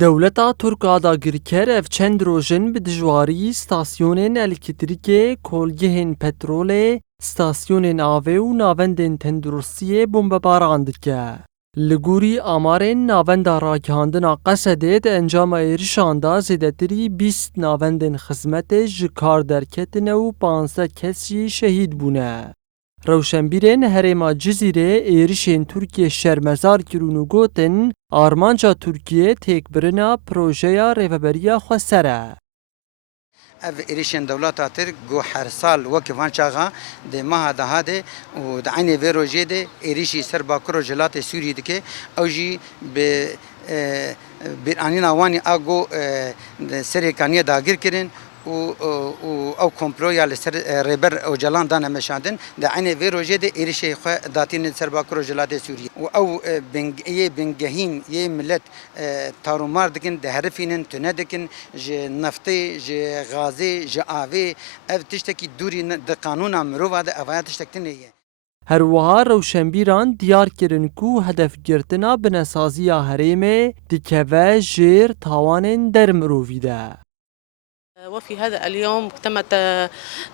دولتا ترکا دا گرکر اف چند روژن به دجواری ستاسیونین الکتریکه، کولگهین پتروله، ستاسیونین آوه و ناوندین تندرستیه بمبباران دکه. لگوری آمارین ناوند راکهاندنا قصده ده انجام ایرشاندا زیدتری 20 ناوندین خزمت جکار درکتنه و 15 کسی شهید بونه. روشنبیرین هرما جزیره ایرشین ترکیه شرمزار کرون و گوتن آرمانجا ترکیه تیک برنا پروژه ریوبریا خسره. اف ایریشن دولت ترک گو هر سال وکوان چاغا ده ماه ده هده و ده عین ویروجه ده ایریشی سر باکرو جلات سوریه دکه او جی به بیرانی نوانی آگو سری کانیه داگیر کرن او کمپلویا لسر ریبر او جلان دانه مشاندن ده عین ویروجه ده ایریشی خو داتین سر باکرو جلات سوریه و او بنگهین یه ملت تارومار دکن ده هرفینن تونه دکن ج نفتی ج غازی ج آوی اف تشتکی دوری ده قانون مروه ده اوایت تشتکتنیه هر وها روشنبیران دیار کرن کو هدف گرتنا بنسازیا هریمه دکوه جیر تاوانین در مرووی ده. وفي هذا اليوم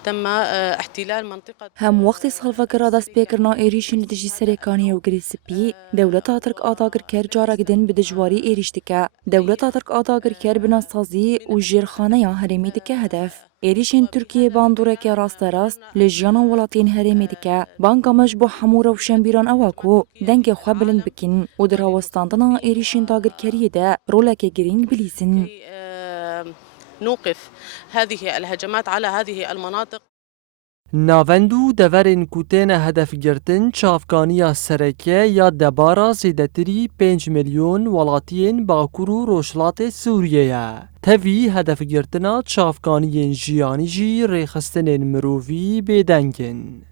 تم احتلال منطقة هم وقتی سالفکر دست پیکرنا ایریشین دجی سریکانی و گری سپی دولت ترک آداگر کر جارا گدن به دجواری ایریش دکه دولت ترک آداگر کر بناسازی و جیرخانه یا هریمی دکه هدف ایریشین ترکیه باندوره که راست راست لجیانا ولاتین هریمی دکه بانگامش با همو روشنبیران اواکو دنگ خواه بلند بکن و در هواستاندنا ایریشین داگر کریه ده رولک گرینگ بلیسن نوقف هذه الهجمات على هذه المناطق. ناوندو دورین کوتین هدف گرتن چافکانیا سرکه یا دبارا زیدتری 5 میلیون ولاتین باکورو روشلات سوریه. تاوی هدف گرتنا چافکانین جیانی جی ریخستنین مرووی بدنگن.